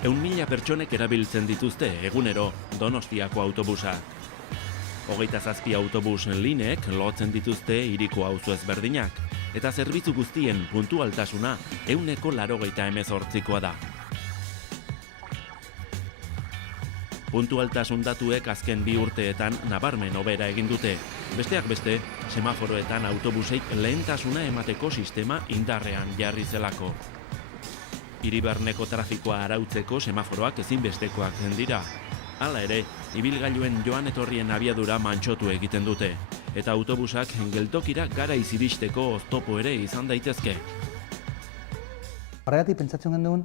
100.000 pertsonek erabiltzen dituzte egunero Donostiako autobusak. 27 autobus lineek lotzen dituzte hiriko auzo ezberdinak, eta zerbitzu guztien puntualtasuna 188koa da. Puntualtasun datuek azken 2 urteetan nabarmen hobera egin dute. Besteak beste, semaforoetan autobuseik lehentasuna emateko sistema indarrean jarri zelako. Hiriberneko trafikoa arautzeko semaforoak ezinbestekoak dira. Hala ere, ibilgailuen joan etorrien abiadura mantsotu egiten dute, eta autobusak geltokira garaiz iristeko oztopo ere izan daitezke. Horregatik pentsatzen genuen,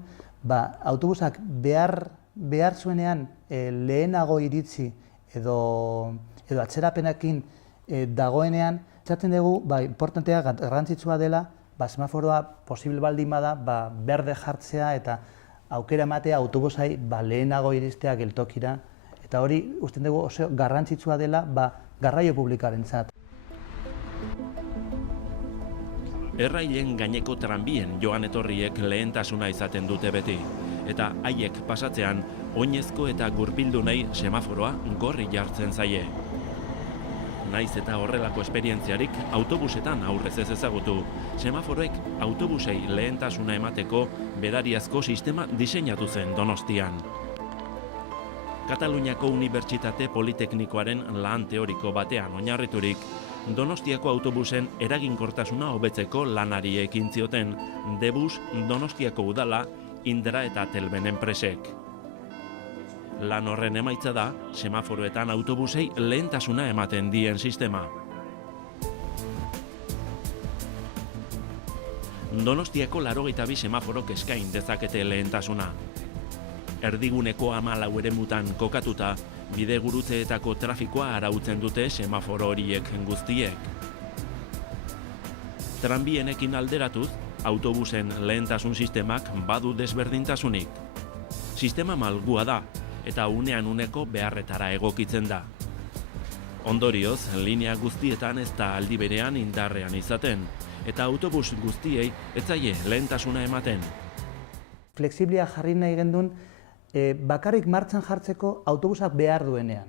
autobusak behar zuenean lehenago iritsi edo atzerapenekin dagoenean, pentsatzen dugu, importantea, garrantzitsua dela, semaforoa posible baldin bada, berde jartzea eta aukera ematea autobusai lehenago iristea geltokira. Eta hori, usten dugu oso garrantzitsua dela garraio publikarentzat. Errailen gaineko tranbien joan etorriek lehentasuna izaten dute beti, eta haiek pasatzean oinezko eta gurpildunei semaforoa gorri jartzen zaie. Naiz eta horrelako esperientziarik autobusetan aurrez ez ezagutu, semaforoek autobusei lehentasuna emateko berariazko sistema diseinatu zen Donostian. Kataluniako Unibertsitate Politeknikoaren lan teoriko batean oinarriturik, Donostiako autobusen eraginkortasuna hobetzeko lanari ekin zioten Debus, Donostiako udala, Indra eta Telben enpresek. Lan horren emaitza da, semaforoetan autobusei lehentasuna ematen dien sistema. Donostiako 82 semaforok eskain dezakete lehentasuna. Erdiguneko 14 eremutan kokatuta, bidegurutzeetako trafikoa arautzen dute semaforo horiek guztiek. Tranbienekin alderatuz, autobusen lehentasun sistemak badu desberdintasunik. Sistema malgua da, eta unean uneko beharretara egokitzen da. Ondorioz, linea guztietan ez da aldi berean indarrean izaten, eta autobus guztiei ez zaie lehentasuna ematen. Flexiblea jarri nahi gendun, bakarrik martxan jartzeko autobusak behar duenean.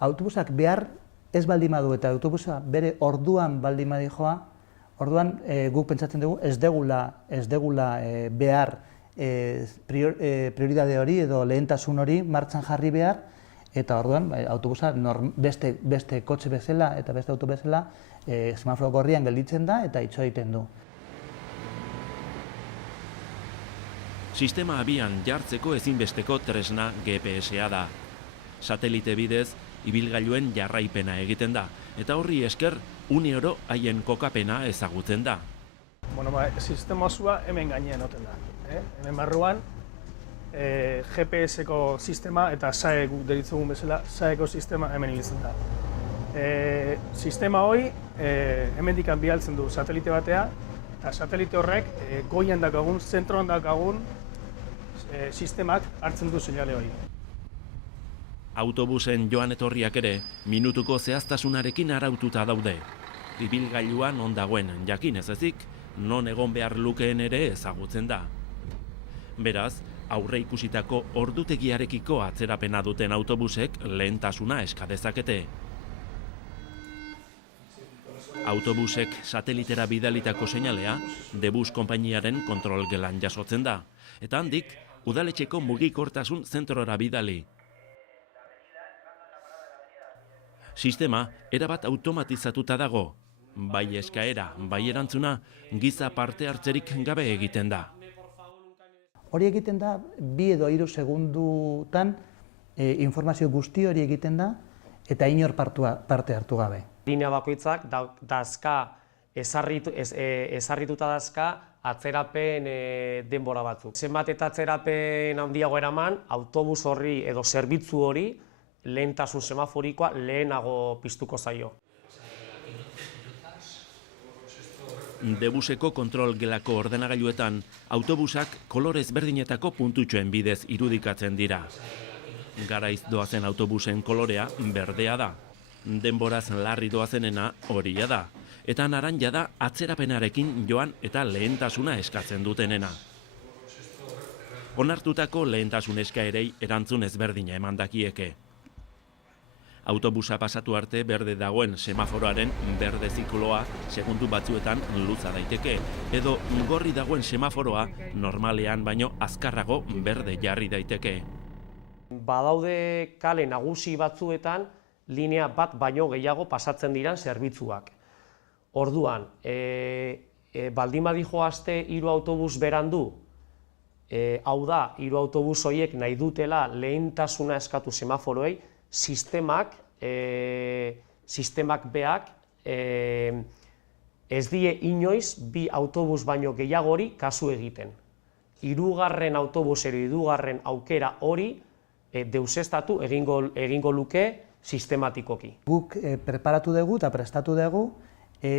Autobusak behar ez baldin badu eta autobusa bere orduan baldin badi joa, orduan guk pentsatzen dugu ez degula behar prioridade hori edo lehentasun hori martxan jarri behar, eta orduan autobusa beste kotxe bezala eta beste auto bezala semaforo gorrian gelditzen da eta itxo egiten du. Sistema abian jartzeko ezinbesteko tresna GPS-a da. Satelite bidez, ibilgailuen jarraipena egiten da, eta horri esker uneoro haien kokapena ezagutzen da. Sistema osoa hemen gainean oten da. Hemen barruan, GPS-eko sistema eta SAE guk deritzugun bezala, SAE-ko sistema hemen hiltzen da. Sistema hori hemendik bialtzen du satelite batea, eta satelite horrek goian dakagun, zentroan dakagun sistemak hartzen du seinale hori. Autobusen joan etorriak ere, minutuko zehaztasunarekin araututa daude. Ibilgailuan non dagoen jakin ez ezik, non egon behar lukeen ere ezagutzen da. Beraz, aurre ikusitako ordutegiarekiko atzerapena duten autobusek lehentasuna eska dezakete. Autobusek satelitera bidalitako seinalea Debus konpainiaren kontrolgelan jasotzen da, eta handik udaletxeko mugikortasun zentrora bidali. Sistema erabat automatizatuta dago, bai eskaera, bai erantzuna, giza parte hartzerik gabe egiten da. Hori egiten da, 2 edo 3 segundutan informazio guzti hori egiten da, eta inor parte hartu gabe. Linea bakoitzak ezarrituta dazka atzerapen denbora batzuk. Zenbat eta atzerapen handiago eraman, autobus horri edo zerbitzu hori lehentasun semaforikoa lehenago piztuko zaio. Debuseko kontrol gelako ordenagailuetan autobusak kolore ezberdinetako puntutxoen bidez irudikatzen dira. Garaiz doazen autobusen kolorea berdea da. Denboraz larri doazenena horia da. Eta naranja da atzerapenarekin joan eta lehentasuna eskatzen dutenena. Onartutako lehentasun eskaerei erantzun ezberdina eman dakieke. Autobusa pasatu arte berde dagoen semaforoaren berde zikloa segundu batzuetan luza daiteke, edo gorri dagoen semaforoa normalean baino azkarrago berde jarri daiteke. Badaude kale nagusi batzuetan linea bat baino gehiago pasatzen diran zerbitzuak. Orduan, baldin badijo aste 3 autobus berandu, hau da, 3 autobus horiek nahi dutela lehentasuna eskatu semaforoei, sistemak beak ez die inoiz 2 autobus baino gehiagori kasu egiten. 3. autobusero 2. aukera hori deusestatu egingo luke sistematikoki. Guk preparatu dugu eta prestatu dugu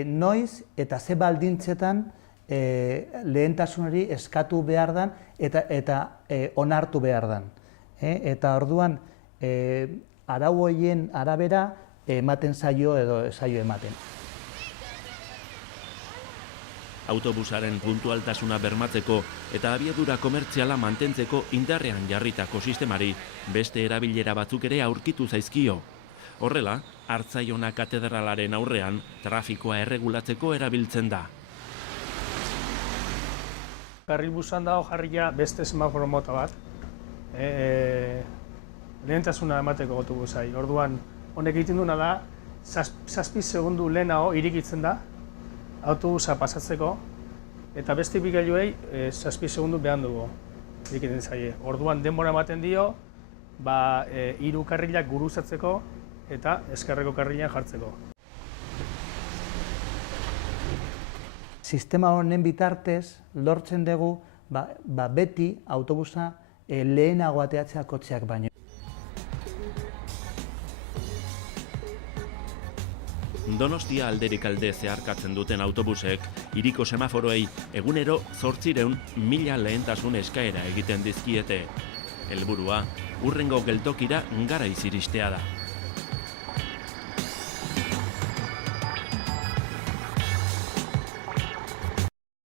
noiz eta ze baldintzetan lehentasun hori eskatu behar dan eta onartu behar dan. Eta orduan arau horien arabera ematen zaio edo zaio ematen. Autobusaren puntualtasuna bermatzeko eta abiadura komertziala mantentzeko indarrean jarritako sistemari beste erabilera batzuk ere aurkitu zaizkio. Horrela, Artzaiona katedralaren aurrean trafikoa erregulatzeko erabiltzen da. Karrilbusan dago jarria beste semaforo mota bat, lehentasuna emateko autobusai. Orduan, honek egiten duena da, 7 segundu lehenago irikitzen da, autobusa pasatzeko, eta beste bigailuei 7 segundu behan dugu egiten zaie. Orduan denbora ematen dio, 3 karrilak guruzatzeko eta ezkerreko karrilan jartzeko. Sistema honen bitartez lortzen dugu beti autobusa lehenago ateatzea kotxeak baino. Donostia alderik alde zeharkatzen duten autobusek, hiriko semaforoei egunero 800.000 lehentasun eskaera egiten dizkiete. Helburua, hurrengo geltokira garaiz iristea da.